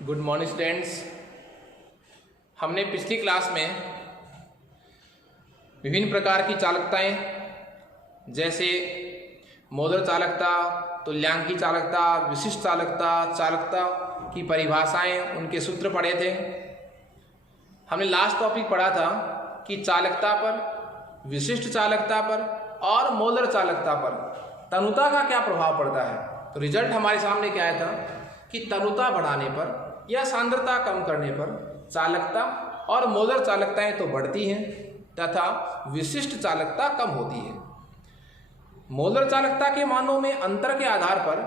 Good morning students. हमने पिछली class में विभिन्न प्रकार की चालकताएं जैसे मोलर चालकता, तुल्यांकी चालकता, विशिष्ट चालकता, चालकता की परिभाषाएं, उनके सूत्र पढ़े थे। हमने लास्ट टॉपिक पढ़ा था कि चालकता पर, विशिष्ट चालकता पर और मोलर चालकता पर तनुता का क्या प्रभाव पड़ता है। तो रिजल्ट हमारे सामने क्या आया था कि तनुता बढ़ाने पर या सांद्रता कम करने पर चालकता और मोलर चालकताएं तो बढ़ती हैं तथा विशिष्ट चालकता कम होती है। मोलर चालकता के मानों में अंतर के आधार पर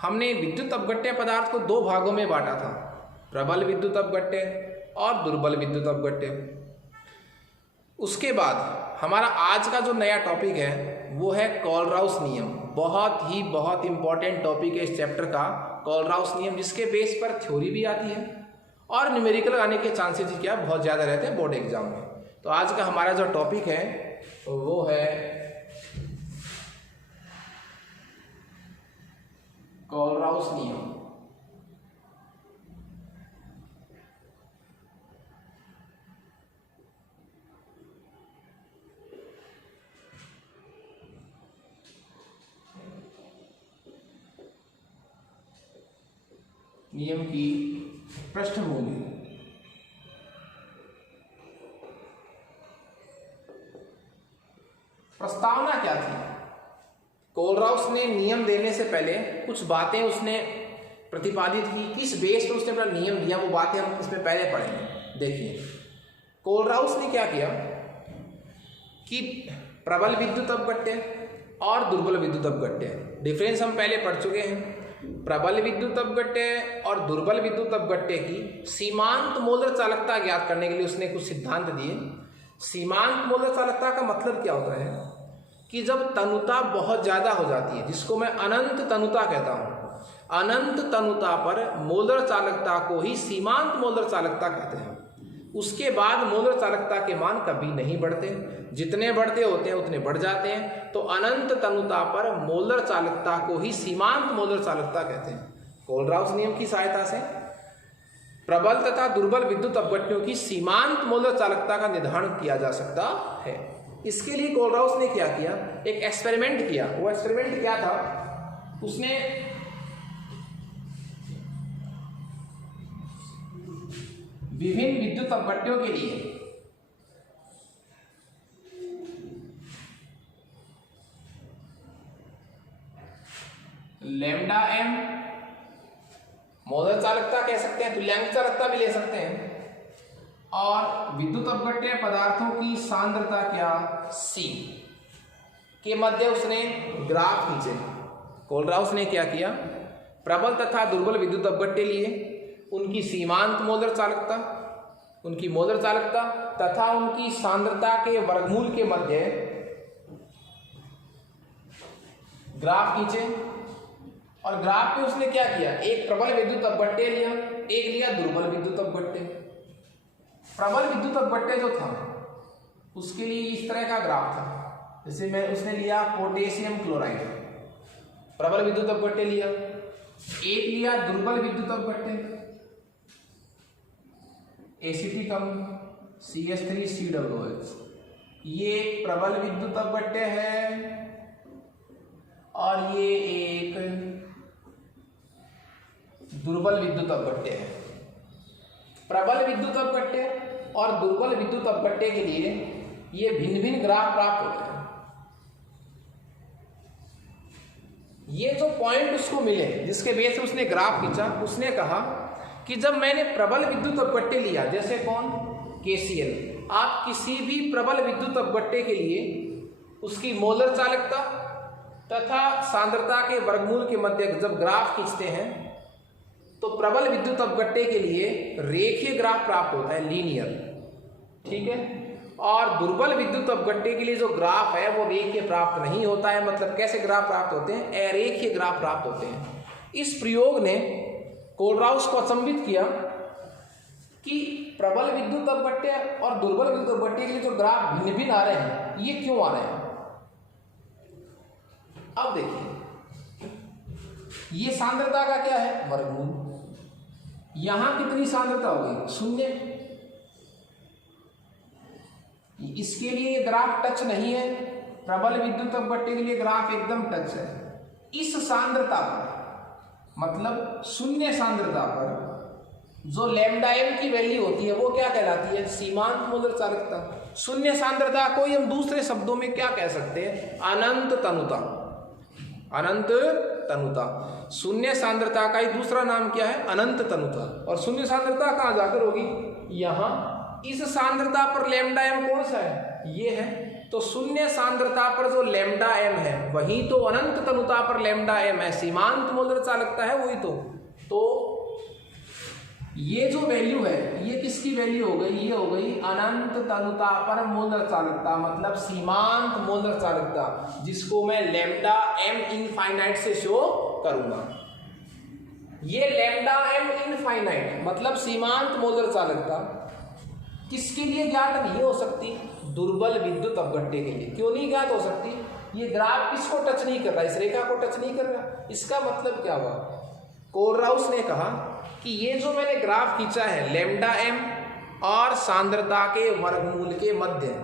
हमने विद्युत अपघट्य पदार्थ को दो भागों में बांटा था, प्रबल विद्युत अपघट्य और दुर्बल विद्युत अपघट्य। उसके बाद हमारा आज का जो नया टॉपिक है वो है कोलराउस नियम। बहुत इंपॉर्टेंट टॉपिक है इस चैप्टर का, कोलराउस नियम, जिसके बेस पर थ्योरी भी आती है और न्यूमेरिकल आने के चांसेस क्या बहुत ज़्यादा रहते हैं बोर्ड एग्जाम में। तो आज का हमारा जो टॉपिक है वो है कोलराउस नियम। नियम की पृष्ठभूमि। प्रस्तावना क्या थी? कोलराउस ने नियम देने से पहले कुछ बातें उसने प्रतिपादित की। किस बेस पर उसने अपना नियम दिया वो बातें हम इसमें पहले पढ़ेंगे। देखिए, कोलराउस ने क्या किया कि प्रबल विद्युत अपघट्य और दुर्बल विद्युत अपघट्य, डिफरेंस हम पहले पढ़ चुके हैं। प्रबल विद्युत अपघट्य और दुर्बल विद्युत अपघट्य की सीमांत मोलर चालकता ज्ञात करने के लिए उसने कुछ सिद्धांत दिए। सीमांत मोलर चालकता का मतलब क्या होता है कि जब तनुता बहुत ज़्यादा हो जाती है, जिसको मैं अनंत तनुता कहता हूँ, अनंत तनुता पर मोलर चालकता को ही सीमांत मोलर चालकता कहते हैं। उसके बाद मोलर चालकता के मान कभी नहीं बढ़ते, जितने बढ़ते होते हैं उतने बढ़ जाते हैं। तो अनंत तनुता पर मोलर चालकता को ही सीमांत मोलर चालकता कहते हैं। कोलराउस नियम की सहायता से प्रबल तथा दुर्बल विद्युत अपघट्यों की सीमांत मोलर चालकता का निर्धारण किया जा सकता है। इसके लिए कोलराउस ने क्या किया, एक एक्सपेरिमेंट किया। वो एक्सपेरिमेंट क्या था, उसने विभिन्न विद्युत अपघट्यों के लिए लैम्डा एम मोलर चालकता कह सकते हैं, तुल्यांक चालकता भी ले सकते हैं, और विद्युत अपघट्य पदार्थों की सांद्रता क्या C के मध्य उसने ग्राफ खींचे। कोलराउस ने क्या किया, प्रबल तथा दुर्बल विद्युत अपघट्य लिए, उनकी सीमांत मोलर चालकता, उनकी मोलर चालकता तथा उनकी सांद्रता के वर्गमूल के मध्य ग्राफ खींचे। और ग्राफ पे उसने क्या किया, एक प्रबल विद्युत अपघट्य लिया, एक लिया दुर्बल विद्युत अपघट्य। प्रबल विद्युत अपघट्य जो था उसके लिए इस तरह का ग्राफ था, जैसे उसने लिया पोटेशियम क्लोराइड, प्रबल विद्युत अपघट्य लिया। एक लिया दुर्बल विद्युत अपघट्य, एसिटिकम CH3COOH, ये एक प्रबल विद्युत अपघट्य है और ये एक दुर्बल विद्युत अपघट्य है। प्रबल विद्युत अपघट्य और दुर्बल विद्युत अपघट्य के लिए ये भिन्न भिन्न ग्राफ प्राप्त होते हैं। ये जो पॉइंट उसको मिले जिसके बेस से उसने ग्राफ खींचा, उसने कहा कि जब मैंने प्रबल विद्युत अपघट्य लिया, जैसे कौन, KCl, आप किसी भी प्रबल विद्युत अपघट्य के लिए उसकी मोलर चालकता तथा सांद्रता के वर्गमूल के मध्य जब ग्राफ खींचते हैं तो प्रबल विद्युत अपघट्य के लिए रेखीय ग्राफ प्राप्त होता है, लीनियर, ठीक है। और दुर्बल विद्युत अपघट्य के लिए जो ग्राफ है वो रेखीय प्राप्त नहीं होता है। मतलब कैसे ग्राफ प्राप्त होते हैं, अरेखीय ग्राफ प्राप्त होते हैं। इस प्रयोग ने कोलराउस को अचंभित किया कि प्रबल विद्युत अपघट्य और दुर्बल विद्युत अपघट्य के लिए जो ग्राफ भिन्न भिन्न आ रहे हैं, ये क्यों आ रहे हैं। अब देखिए, ये सांद्रता का क्या है, वर्गमूल, यहां कितनी सांद्रता हो गई? 0। इसके लिए ग्राफ टच नहीं है, प्रबल विद्युत अपघट्य के लिए ग्राफ एकदम टच है। इस सांद्रता पर, मतलब 0 सांद्रता पर जो लैम्डा एम की वैल्यू होती है वो क्या कहलाती है? सीमांत मोलर चालकता। 0 सांद्रता को हम दूसरे शब्दों में क्या कह सकते हैं? अनंत तनुता। अनंत तनुता। 0 सांद्रता का ही दूसरा नाम क्या है? अनंत तनुता। और 0 सांद्रता कहां जाकर होगी? यहां। इस सांद्रता पर लैम्डा एम कौन सा है? ये है। तो 0 सांद्रता पर जो लैम्डा एम है वही तो अनंत तनुता पर लैम्डा एम है, सीमांत मोलर चालकता है वही तो ये जो वैल्यू है ये किसकी वैल्यू हो गई? ये हो गई अनंत तनुता पर मोलर चालकता, मतलब सीमांत मोलर चालकता, जिसको मैं लैम्डा एम इनफाइनाइट से शो करूंगा। ये लैम्डा एम इनफाइनाइट मतलब सीमांत मोलर चालकता किसके लिए ज्ञात नहीं हो सकती? दुर्बल विद्युत अपघट्य के लिए। क्यों नहीं ज्ञात हो सकती? ये ग्राफ किसको टच नहीं कर रहा? इस रेखा को टच नहीं कर रहा। इसका मतलब क्या हुआ? कोलराउस ने कहा कि ये जो मैंने ग्राफ खींचा है लैम्डा एम और सांद्रता के वर्गमूल के मध्य,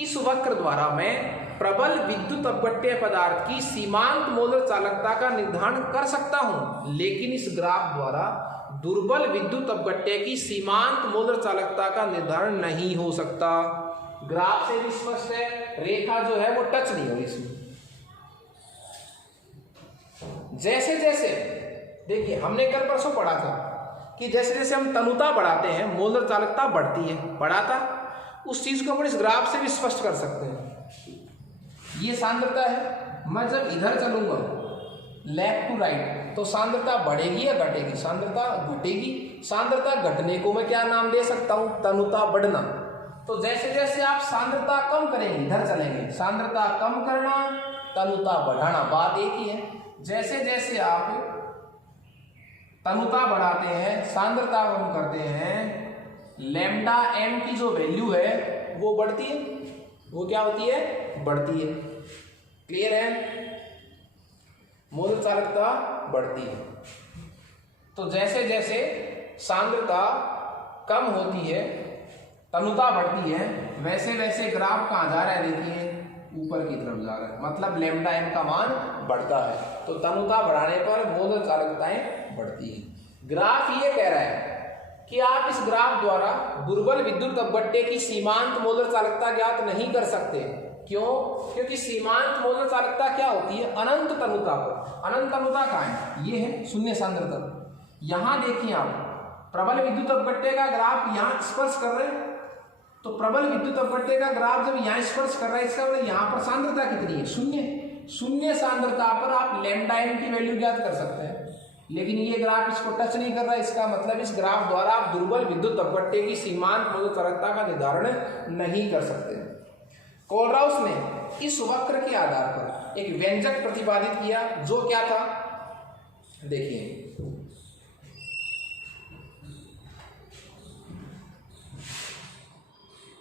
इस वक्र द्वारा मैं प्रबल विद्युत अपघट्य पदार्थ की सीमांत मोलर चालकता का निर्धारण कर सकता हूं, लेकिन इस ग्राफ द्वारा दुर्बल विद्युत अपघट्य की सीमांत मोलर चालकता का निर्धारण नहीं हो सकता। ग्राफ से भी स्पष्ट है, रेखा जो है वो टच नहीं हो रही इसमें। जैसे जैसे देखिए हमने कल परसों पढ़ा था कि जैसे जैसे हम तनुता बढ़ाते हैं मोलर चालकता बढ़ती है, बढ़ा था। उस चीज को अपन इस ग्राफ से भी स्पष्ट कर सकते हैं। ये सांद्रता है, मैं जब इधर चलूंगा लेफ्ट टू राइट तो सांद्रता बढ़ेगी या घटेगी? सांद्रता घटेगी। सांद्रता घटने को मैं क्या नाम दे सकता हूं? तनुता बढ़ना। तो जैसे जैसे आप सांद्रता कम करेंगे, इधर चलेंगे, सांद्रता कम करना, तनुता बढ़ाना, बात एक ही है। जैसे जैसे आप तनुता बढ़ाते हैं, सांद्रता कम करते हैं, लैम्डा एम की जो वैल्यू है वो बढ़ती है। वो क्या होती है? बढ़ती है। क्लियर है? मोलर चालकता बढ़ती है। तो जैसे जैसे सांद्रता कम होती है, तनुता बढ़ती है, वैसे वैसे ग्राफ कहां जा रहा है? देखिए ऊपर की तरफ जा रहा है, मतलब लैम्डा एम का मान बढ़ता है। तो तनुता बढ़ाने पर मोलर चालकताएं बढ़ती है। ग्राफ ये कह रहा है कि आप इस ग्राफ द्वारा दुर्बल विद्युत अपघट्य की सीमांत मोलर चालकता ज्ञात नहीं कर सकते। क्यों? क्योंकि सीमांत मोलर चालकता क्या होती है? अनंत तनुता पर। अनंत तनुता कहाँ है? ये है 0 सांद्रता। यहां देखिए आप प्रबल विद्युत अपघट्य का ग्राफ यहां स्पर्श कर रहे हैं, तो प्रबल विद्युत अपघट्य का ग्राफ जब यहां स्पर्श कर रहा है इसका मतलब यहां पर सांद्रता कितनी है? 0। 0 सांद्रता पर आप लैम्डा एम की वैल्यू ज्ञात कर सकते हैं, लेकिन ये ग्राफ इसको टच नहीं कर रहा है। इसका मतलब इस ग्राफ द्वारा आप दुर्बल विद्युत अपघट्य की सीमांत मोलर चालकता का निर्धारण नहीं कर सकते। कोलराउस ने इस वक्र के आधार पर एक व्यंजक प्रतिपादित किया, जो क्या था? देखिए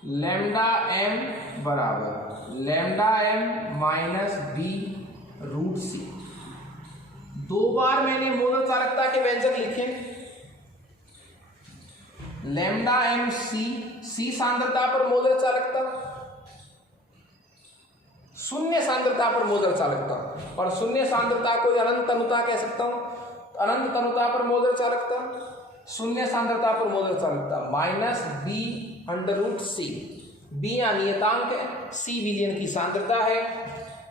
लैम्डा एम बराबर lambda M minus B root C. 2 बार मैंने मोलर चालकता के व्यंजक लिखे। लैम्डा एम सी सांद्रता पर मोलर चालकता, 0 सांद्रता पर मोलर चालकता, और 0 सांद्रता को अनंत तनुता कह सकता हूं। अनंत तनुता पर मोलर चालकता, 0 सांद्रता पर मोलर चालकता minus B under root C. B नियतांक है, सी विलयन की सांद्रता है।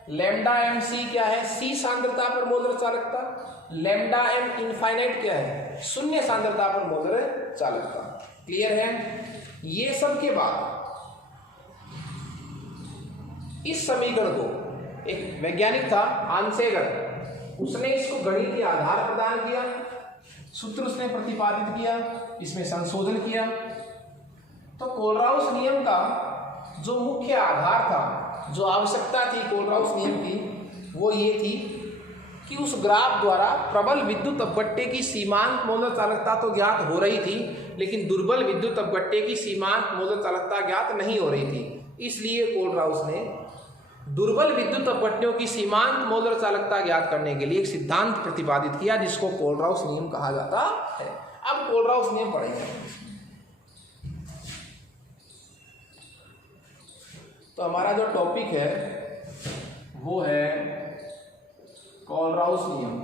लैम्डा एम सी क्या है? सी सांद्रता पर मोलर चालकता। लैम्डा एम इनफाइनाइट क्या है? 0 सांद्रता पर मोलर चालकता। क्लियर है? ये सब के बाद इस समीकरण को एक वैज्ञानिक था आंसेगर, उसने इसको गणितीय आधार प्रदान किया, सूत्र उसने प्रतिपादित किया, इसमें संशोधन किया। तो कोलराउस नियम का जो मुख्य आधार था, जो आवश्यकता थी कोलराउस नियम की, वो ये थी कि उस ग्राफ द्वारा प्रबल विद्युत अपघट्य की सीमांत मोलर चालकता तो ज्ञात हो रही थी, लेकिन दुर्बल विद्युत अपघट्य की सीमांत मोलर चालकता ज्ञात नहीं हो रही थी। इसलिए कोलराउस ने दुर्बल विद्युत अपघट्यों की सीमांत मोलर चालकता ज्ञात करने के लिए एक सिद्धांत प्रतिपादित किया जिसको कोलराउस नियम कहा जाता है। अब कोलराउस नियम पढ़ेंगे। तो हमारा जो टॉपिक है वो है कोलराउस नियम।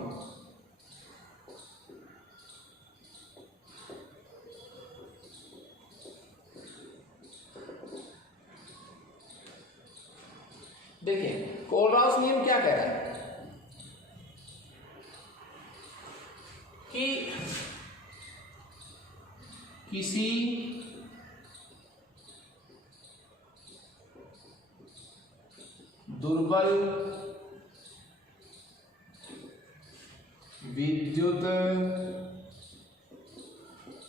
देखिए कोलराउस नियम क्या कह रहा है कि किसी दुर्बल विद्युत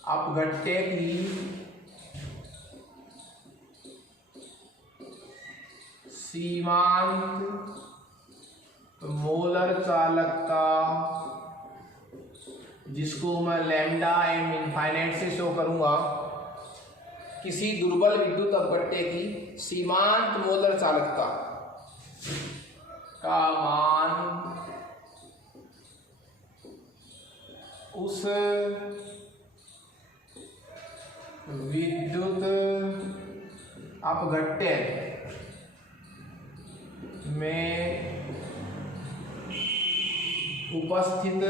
अपघट्य की सीमांत मोलर चालकता, जिसको मैं लैम्डा एम इनफाइनाइट से शो करूंगा, किसी दुर्बल विद्युत अपघट्य की सीमांत मोलर चालकता का मान उस विद्युत अपघट्य में उपस्थित,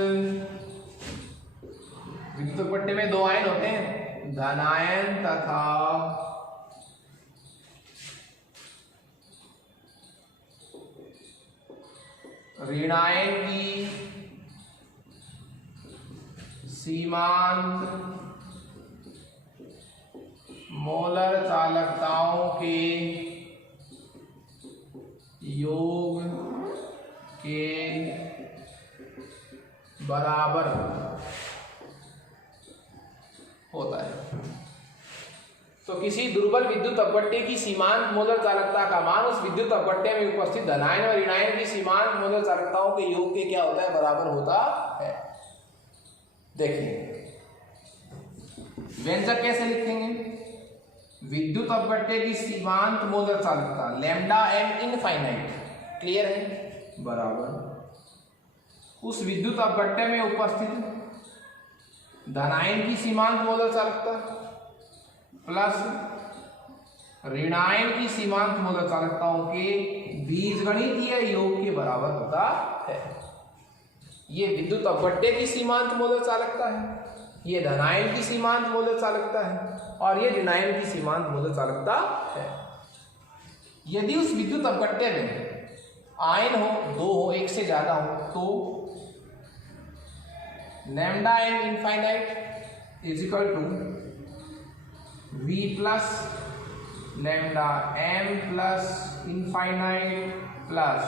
विद्युत अपघट्य में दो आयन होते हैं, धनायन तथा ऋणायन की सीमांत मोलर चालकताओं के योग के बराबर होता है। तो किसी दुर्बल विद्युत अपघट्य की सीमांत मोलर चालकता का मान उस विद्युत अपघट्य में उपस्थित धनायन और ऋणायन की सीमांत मोलर चालकताओं के योग के क्या होता है, बराबर होता है। देखिए व्यंजक कैसे लिखेंगे, विद्युत अपघट्य की सीमांत मोलर चालकता लैम्डा एम इनफाइनाइट, क्लियर है, बराबर उस विद्युत अपघट्य में उपस्थित धनायन की सीमांत मोलर चालकता प्लस ऋणायन की सीमांत मोलर चालकताओं के बीजगणितीय योग के बराबर होता है। ये विद्युत अपघट्य की सीमांत मोलर चालकता है, ये धनायन की सीमांत मोलर चालकता है और ये ऋणायन की सीमांत मोलर चालकता है। यदि उस विद्युत अपघट्य में आयन हो, दो हो, एक से ज्यादा हो, तो lambda M infinite is equal to V plus lambda M plus infinite plus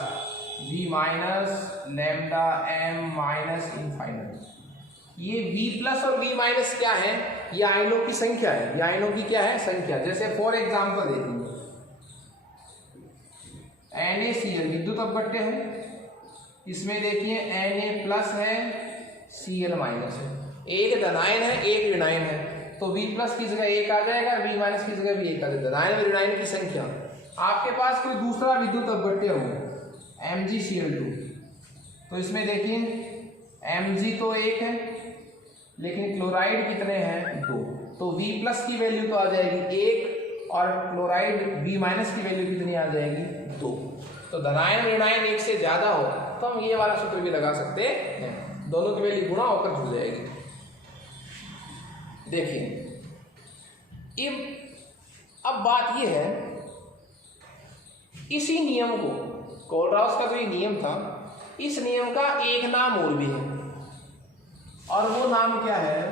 V minus lambda M minus infinite. ये V प्लस और V माइनस क्या है, ये आयनों की संख्या है, ये आयनों की क्या है, संख्या। जैसे फॉर एग्जांपल देखेंगे NaCl विद्युत अपघट्य है, इसमें देखिए Na प्लस है, Cl माइनस है, एक धनायन है एक ऋणायन है, तो V प्लस की जगह एक आ जाएगा, V माइनस की जगह भी एक आ जाएगा। धनायन और ऋणायन की संख्या। आपके पास कोई दूसरा विद्युत अपघट्य हो MgCl2, तो इसमें देखिए Mg तो एक है लेकिन क्लोराइड कितने हैं, दो, तो V प्लस की वैल्यू तो आ जाएगी एक और क्लोराइड V माइनस की वैल्यू कितनी आ जाएगी, दो। तो धनायन ऋणायन एक से ज्यादा हो तो हम ये वाला सूत्र भी लगा सकते हैं, दोनों की वैल्यू गुणा होकर जुड़ जाएगी। देखिए अब बात ये है, इसी नियम को, कोलराउस का जो ये नियम था, इस नियम का एक नाम और भी है और वो नाम क्या है,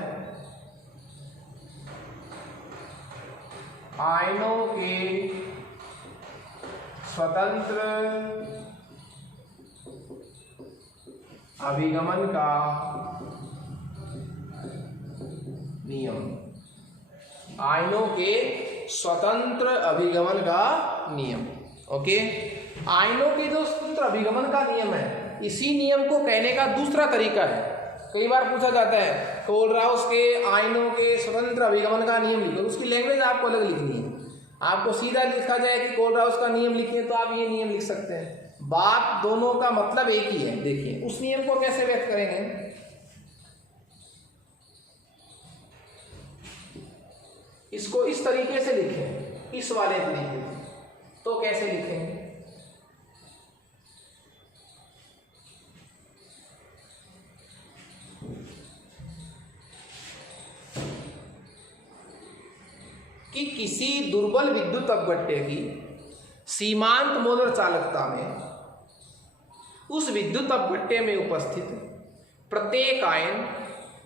आयनों के स्वतंत्र अभिगमन का नियम। आयनों के स्वतंत्र अभिगमन का नियम। ओके, आयनों के जो स्वतंत्र अभिगमन का नियम है, इसी नियम को कहने का दूसरा तरीका है। कई बार पूछा जाता है कोलराउस के आयनों के स्वतंत्र अभिगमन का नियम लिखो, उसकी लैंग्वेज आपको अलग लिखनी है। आपको सीधा लिखा जाए कि कोलराउस का नियम लिखिए तो आप ये नियम लिख सकते हैं। बात दोनों का मतलब एक ही है। देखिए उस नियम को कैसे व्यक्त करेंगे, इसको इस तरीके से लिखें, इस वाले तरीके से। तो कैसे लिखेंगे, कि किसी दुर्बल विद्युत अपघट्य की सीमांत मोलर चालकता में उस विद्युत अपघट्य में उपस्थित प्रत्येक आयन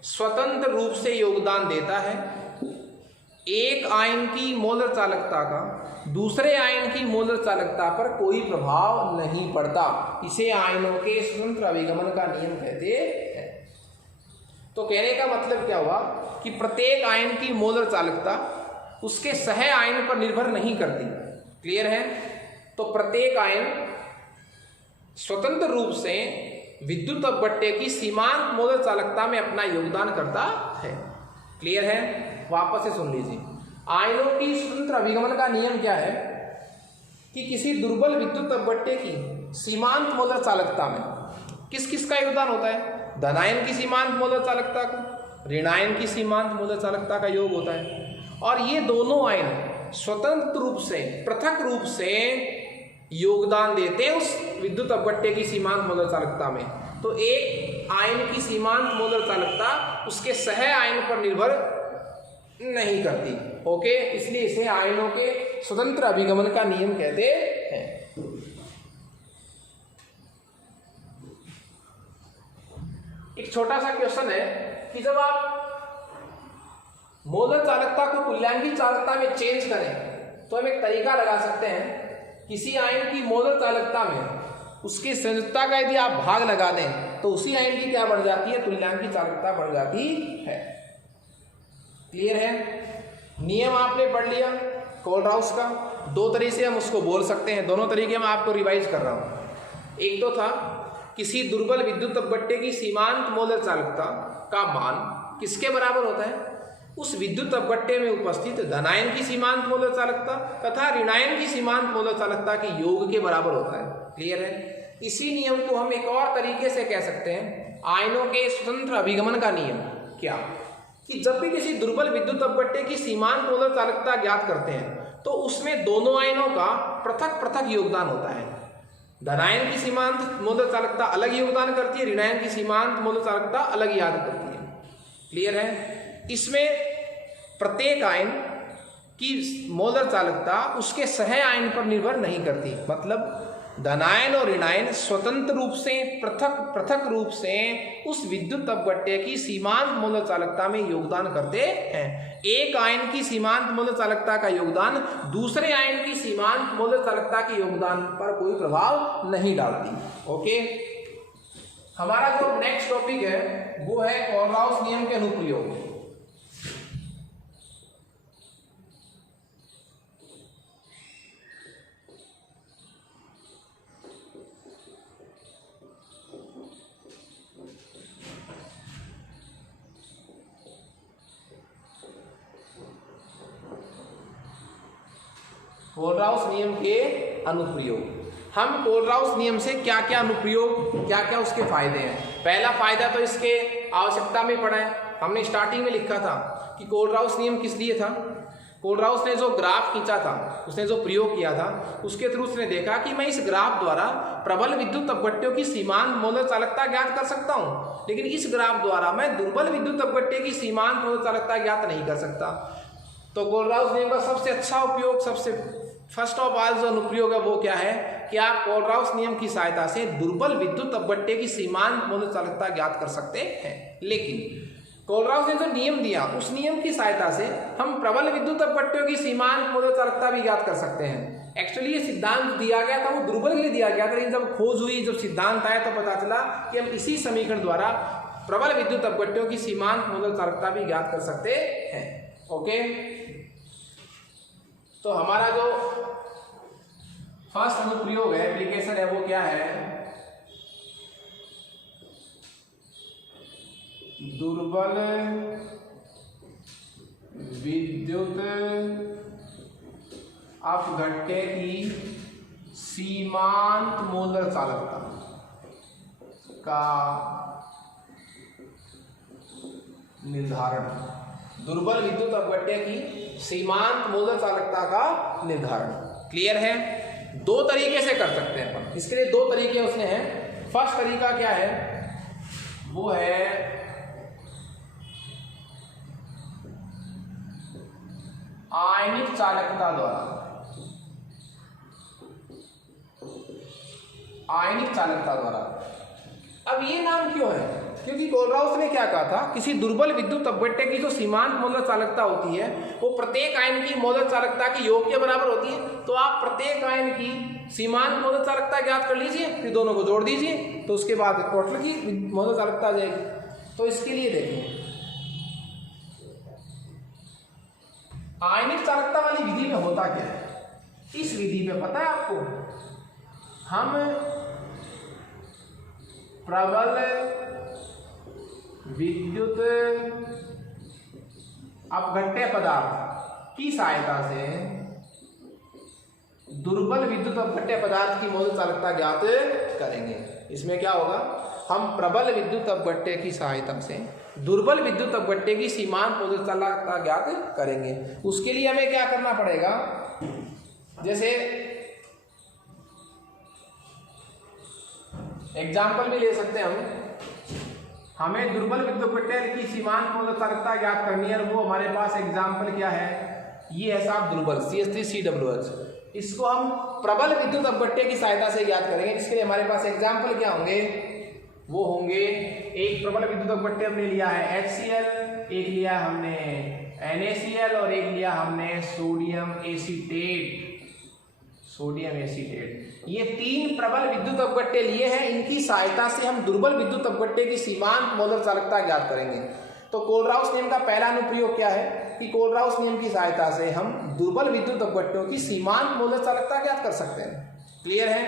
स्वतंत्र रूप से योगदान देता है। एक आयन की मोलर चालकता का दूसरे आयन की मोलर चालकता पर कोई प्रभाव नहीं पड़ता। इसे आयनों के स्वतंत्र अभिगमन का नियम कहते हैं। तो कहने का मतलब क्या हुआ कि प्रत्येक आयन की मोलर चालकता उसके सह आयन पर निर्भर नहीं करती। क्लियर है? तो प्रत्येक आयन स्वतंत्र रूप से विद्युत अपघट्य की सीमांत मोलर चालकता में अपना योगदान करता है। क्लियर है? वापस से सुन लीजिए। आयनों की स्वतंत्र अभिगमन का नियम क्या है कि किसी दुर्बल विद्युत अपघट्य की सीमांत मोलर चालकता में किस किस का योगदान होता है? धनायन की सीमांत मोलर चालकता का, ऋणायन की सीमांत मोलर चालकता का योग होता है। और ये दोनों आयन स्वतंत्र रूप से, पृथक रूप से योगदान देते हैं उस विद्युत अपघट्य की सीमांत मोलर चालकता में। तो एक आयन की सीमांत मोलर चालकता उसके सह आयन पर निर्भर नहीं करती। ओके, इसलिए इसे आयनों के स्वतंत्र अभिगमन का नियम कहते हैं। एक छोटा सा क्वेश्चन है कि जब आप मोलर चालकता को तुल्यांकी चालकता में चेंज करें तो हम एक तरीका लगा सकते हैं। किसी आयन की मोलर चालकता में उसकी संयोजकता का यदि आप भाग लगा दें तो उसी आयन की क्या बढ़ जाती है? तुल्यांकी चालकता बढ़ जाती है। क्लियर है? नियम आपने पढ़ लिया कोलराउस का। दो तरीके से हम उसको बोल सकते हैं, दोनों तरीके मैं आपको रिवाइज कर रहा हूं। एक तो था किसी दुर्बल विद्युत अपघट्य की सीमांत मोलर चालकता का मान किसके बराबर होता है? उस विद्युत अपघट्य में उपस्थित धनायन की सीमांत मोलर चालकता तथा ऋणायन की सीमांत मोलर चालकता के योग के बराबर होता है। क्लियर है? इसी नियम को हम एक और तरीके से कह सकते हैं, आयनों के स्वतंत्र अभिगमन का नियम। क्या? कि जब भी किसी दुर्बल विद्युत अपघट्य की सीमांत मोलर चालकता ज्ञात करते हैं तो उसमें दोनों आयनों का पृथक पृथक योगदान होता है। धनायन की सीमांत मोलर चालकता अलग योगदान करती है, ऋणायन की सीमांत मोलर चालकता अलग याद करती है। क्लियर है? इसमें प्रत्येक आयन की मोलर चालकता उसके सह आयन पर निर्भर नहीं करती। मतलब धनायन और ऋणायन स्वतंत्र रूप से, पृथक रूप से उस विद्युत अपघट्य की सीमांत मोलर चालकता में योगदान करते हैं। एक आयन की सीमांत मोलर चालकता का योगदान दूसरे आयन की सीमांत मोलर चालकता के योगदान पर कोई प्रभाव नहीं डालती। ओके, हमारा जो नेक्स्ट टॉपिक है वो है कोलराउस नियम के अनुप्रयोग। कोलराउस नियम के अनुप्रयोग। हम कोलराउस नियम से क्या क्या अनुप्रयोग, क्या क्या उसके फायदे हैं। पहला फायदा तो इसके आवश्यकता में पड़ा है। हमने स्टार्टिंग में लिखा था कि कोलराउस नियम किस लिए था। कोलराउस ने जो ग्राफ खींचा था, उसने जो प्रयोग किया था, उसके थ्रू उसने देखा कि मैं इस ग्राफ द्वारा प्रबल विद्युत अपघट्यों की सीमांत मोलर चालकता ज्ञात कर सकता हूं, लेकिन इस ग्राफ द्वारा मैं दुर्बल विद्युत अपघट्य की सीमांत मोलर चालकता ज्ञात नहीं कर सकता। तो कोलराउस नियम का सबसे अच्छा उपयोग, सबसे फर्स्ट ऑफ ऑल जो अनुप्रयोग है वो क्या है कि आप कोलराउस नियम की सहायता से दुर्बल विद्युत अपघट्य की सीमांत मोलर चालकता ज्ञात कर सकते हैं। लेकिन कोलराउस ने जो नियम दिया उस नियम की सहायता से हम प्रबल विद्युत अपघट्यों की सीमांत मोलर चालकता भी ज्ञात कर सकते हैं। एक्चुअली ये सिद्धांत दिया गया था वो दुर्बल के लिए दिया गया था, लेकिन जब खोज हुई, जब सिद्धांत आया तो पता चला कि हम इसी समीकरण द्वारा प्रबल विद्युत अपघट्यों की सीमांत मोलर चालकता भी ज्ञात कर सकते हैं। ओके, तो हमारा जो फर्स्ट अनुप्रयोग है, एप्लीकेशन है, वो क्या है? दुर्बल विद्युत अपघट्य की सीमांत मोलर चालकता का निर्धारण। दुर्बल विद्युत अपघट्य की सीमांत मोलर चालकता का निर्धारण। क्लियर है? दो तरीके से कर सकते हैं अपन। इसके लिए दो तरीके उसने हैं। फर्स्ट तरीका क्या है, वो है आयनिक चालकता द्वारा। आयनिक चालकता द्वारा। अब ये नाम क्यों है? क्योंकि कोलराउस ने क्या कहा था, किसी दुर्बल विद्युत अपघट्य की जो सीमांत मोलर चालकता होती है वो प्रत्येक आयन की मोलर चालकता के योग के बराबर होती है। तो आप प्रत्येक आयन की सीमांत मोलर चालकता ज्ञात कर लीजिए, फिर दोनों को जोड़ दीजिए, तो उसके बाद टोटल की मोलर चालकता आ जाएगी। तो इसके लिए देखिए, आयनिक चालकता वाली विधि में होता क्या है। इस विधि में पता है आपको, हम प्रबल विद्युत अपघट्य पदार्थ की सहायता से दुर्बल विद्युत अपघट्य पदार्थ की मोलर चालकता ज्ञात करेंगे। इसमें क्या होगा, हम प्रबल विद्युत अपघट्य की सहायता से दुर्बल विद्युत अपघट्य की सीमांत मोलर चालकता ज्ञात करेंगे। उसके लिए हमें क्या करना पड़ेगा, जैसे एग्जाम्पल भी ले सकते हैं हमें दुर्बल विद्युत अपघट्य की सीमांत मोलर चालकता ज्ञात करनी है। और वो हमारे पास एग्जाम्पल क्या है, ये है साहब दुर्बल CH3COOH। इसको हम प्रबल विद्युत अपघट्य की सहायता से ज्ञात करेंगे। इसके लिए हमारे पास एग्जाम्पल क्या होंगे, वो होंगे, एक प्रबल विद्युत अपघट्य हमने लिया है HCl, एक लिया हमने NaCl और एक लिया हमने सोडियम एसीटेट। ये तीन प्रबल विद्युत अपघट्य लिए हैं। इनकी सहायता से हम दुर्बल विद्युत अपघट्य की सीमांत मोलर चालकता ज्ञात करेंगे। तो कोलराउस नियम का पहला अनुप्रयोग क्या है कि कोलराउस नियम की सहायता से हम दुर्बल विद्युत अपघट्यों की सीमांत मोलर चालकता ज्ञात कर सकते हैं। क्लियर है?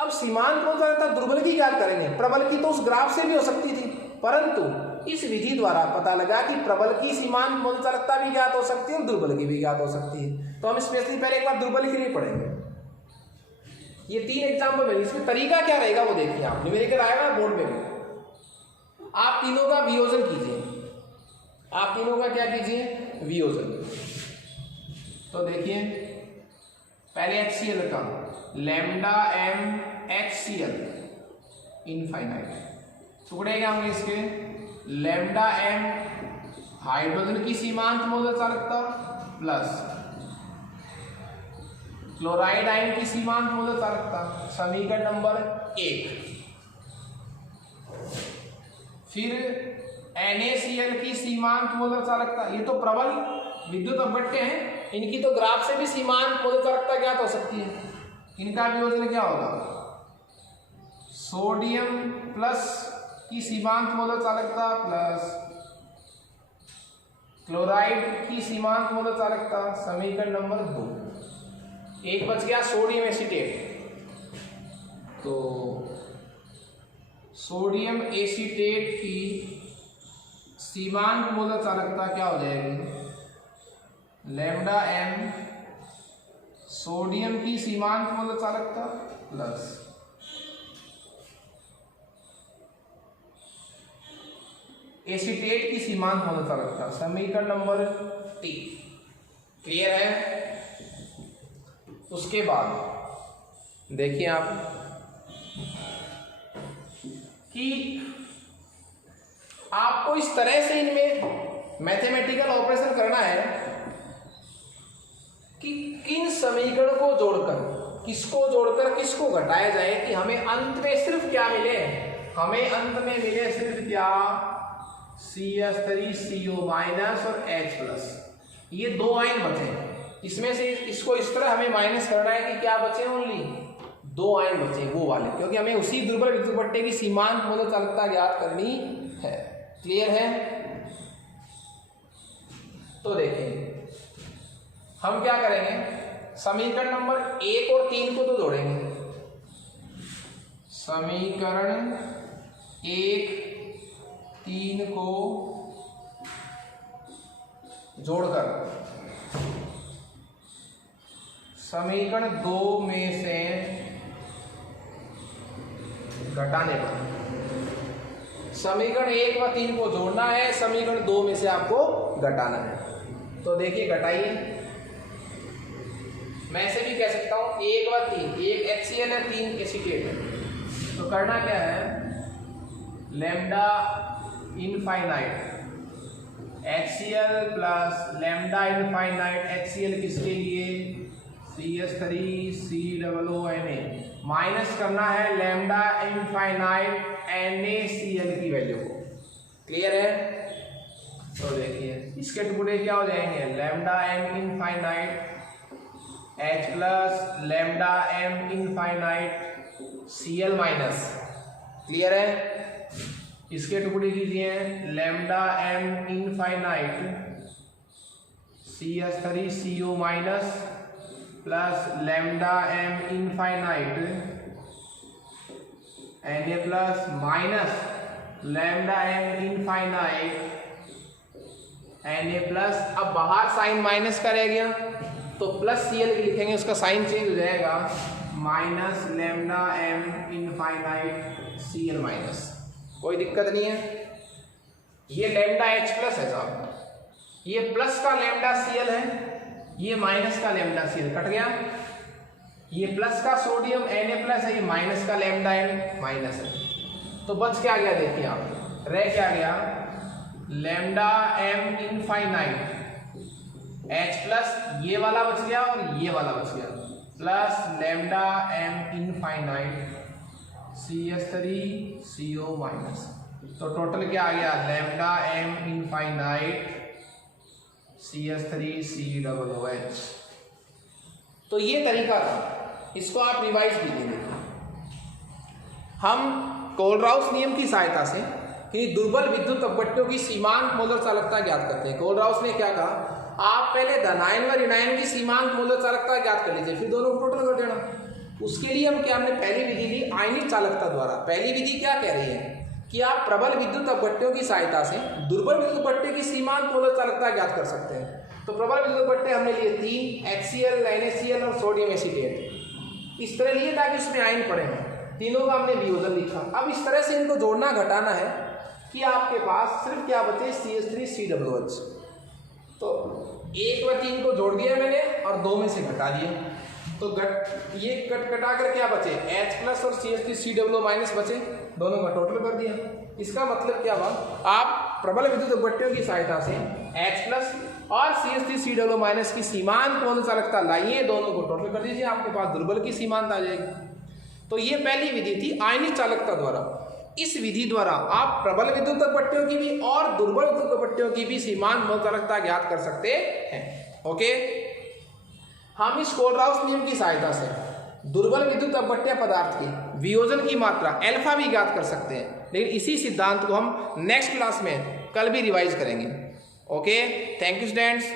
अब सीमांत मोलर चालकता दुर्बल की ज्ञात करेंगे, प्रबल की तो उस ग्राफ से भी हो सकती थी, परंतु इस विधि द्वारा पता लगा कि प्रबल की सीमांत मोलर चालकता भी ज्ञात हो सकती है और दुर्बल की भी ज्ञात हो सकती है। तो हम स्पेशली पहले एक बार दुर्बल के लिए पढ़ेंगे। ये तीन एग्जाम्पल में, इसमें तरीका क्या रहेगा वो देखिए आप, न्यूमेरिकल आएगा बोर्ड में भी। आप तीनों का वियोजन कीजिए, आप तीनों का क्या कीजिए, वियोजन। तो देखिए पहले HCl का लैम्डा m HCl इनफाइनाइट, टुकड़े क्या होंगे इसके, लैम्डा m हाइड्रोजन की सीमांत मोलर चालकता प्लस क्लोराइड आयन की सीमांत मोलर चालकता, समीकरण नंबर 1। फिर NaCl की सीमांत मोलर चालकता, ये तो प्रबल विद्युत अपघट्य हैं, इनकी तो ग्राफ से भी सीमांत मोलर चालकता ज्ञात हो सकती है। इनका वियोजन क्या होगा, सोडियम प्लस की सीमांत मोलर चालकता प्लस क्लोराइड की सीमांत मोलर चालकता, समीकरण नंबर 2। एक बच गया सोडियम एसीटेट। तो सोडियम एसीटेट की सीमांत मोलर चालकता क्या हो जाएगी, लैम्डा m सोडियम की सीमांत मोलर चालकता प्लस एसीटेट की सीमांत मोलर चालकता, समीकरण नंबर 3। क्लियर है? उसके बाद देखिए आप कि आपको इस तरह से इनमें मैथमेटिकल ऑपरेशन करना है कि किन समीकरण को जोड़कर किसको घटाया जाए कि हमें अंत में सिर्फ क्या मिले, हमें अंत में मिले सिर्फ क्या, CH3CO- और H+। ये दो आयन बचे, इसमें से इसको इस तरह हमें माइनस करना है कि क्या बचे, ओनली दो आयन बचे वो वाले, क्योंकि हमें उसी दुर्बल विद्युत अपघट्य की सीमांत मोलर चालकता ज्ञात करनी है। क्लियर है? तो देखिए हम क्या करेंगे, समीकरण नंबर 1 और 3 को तो जोड़ेंगे। समीकरण 1 3 को जोड़कर समीकरण 2 में से घटाने पर समीकरण 1 व 3 को जोड़ना है, समीकरण 2 में से आपको घटाना है। तो देखिए घटाइए, मैं ऐसे भी कह सकता हूं 1 व 3, एक HCl है 3 एसीटेट है। तो करना क्या है, lambda infinite HCl plus lambda infinite HCl किसके लिए, CH3COONA माइनस करना है लैम्डा इनफाइनाइट NaCl की वैल्यू को। क्लियर है? तो देखिए इसके टुकड़े क्या हो जाएंगे, lambda m infinite H plus lambda m infinite Cl minus. Clear है? इसके टुकड़े कीजिए lambda m infinite CH3CO minus plus lambda m infinite Na plus minus lambda m infinite Na plus. अब बाहर साइन माइनस का रह गया तो प्लस Cl लिखेंगे, उसका साइन चेंज हो जाएगा, minus lambda m infinite Cl minus. कोई दिक्कत नहीं है। ये लैम्डा H प्लस है साहब, ये प्लस का लैम्डा Cl है, ये माइनस का लैम्डा Cl कट गया। ये प्लस का सोडियम Na प्लस है, ये माइनस का लैम्डा M माइनस है। तो बच क्या गया, देखिए आप, रह क्या गया, lambda m infinite H plus, ये वाला बच गया और ये वाला बच गया, plus lambda m infinite CH3CO minus. तो टोटल क्या आ गया, लैम्डा m इनफाइनाइट CH3COOH। तो ये तरीका था, इसको आप रिवाइज कीजिए। हम कोलराउस नियम की सहायता से कि दुर्बल विद्युत अपवर्तकों की सीमांत मोलर चालकता ज्ञात करते हैं। कोलराउस ने क्या कहा, आप पहले धनायन व ऋणायन की सीमांत मोलर चालकता ज्ञात कर लीजिए, फिर दोनों को टोटल कर देना। उसके लिए हम क्या, हमने पहली विधि ली आयनिक चालकता द्वारा। पहली विधि क्या कह रही है कि आप प्रबल विद्युत अपवर्तकों की सहायता से दुर्बल विद्युत अपवर्तक की सीमांत मोलर चालकता ज्ञात कर सकते हैं। तो प्रबल विद्युत अपवर्तक हमने लिए 3, HCl, NaCl और सोडियम एसीटेट। इस तरह लिए ताकि इसमें आयन पड़े हैं, तीनों का हमने वियोजन लिखा। अब इस तरह से इनको जोड़ना घटाना है कि आपके पास सिर्फ क्या बचे, CH3COOH। तो 1 व 3 को जोड़ दिया मैंने और 2 में से घटा दिया। तो ये कटा कर क्या बचे, H प्लस और CH3COO माइनस बचे, दोनों का टोटल कर दिया। इसका मतलब क्या हुआ, आप प्रबल विद्युत अपवर्तकों की सहायता से H प्लस और CH3COO माइनस की सीमांत मोलर चालकता लाइए, दोनों को टोटल कर दीजिए, आपके पास दुर्बल की सीमांत आ जाएगी। तो ये पहली विधि थी आयनिक चालकता द्वारा। इस विधि द्वारा आप प्रबल विद्युत अपवर्तकों की भी और दुर्बल विद्युत अपवर्तकों की भी सीमांत मोलर चालकता ज्ञात कर सकते हैं। ओके, हम इस कोलराउस नियम की सहायता से दुर्बल विद्युत अपवर्तक पदार्थ की वियोजन की मात्रा अल्फा भी ज्ञात कर सकते हैं, लेकिन इसी सिद्धांत को हम नेक्स्ट क्लास में कल भी रिवाइज करेंगे। Okay, thank you students.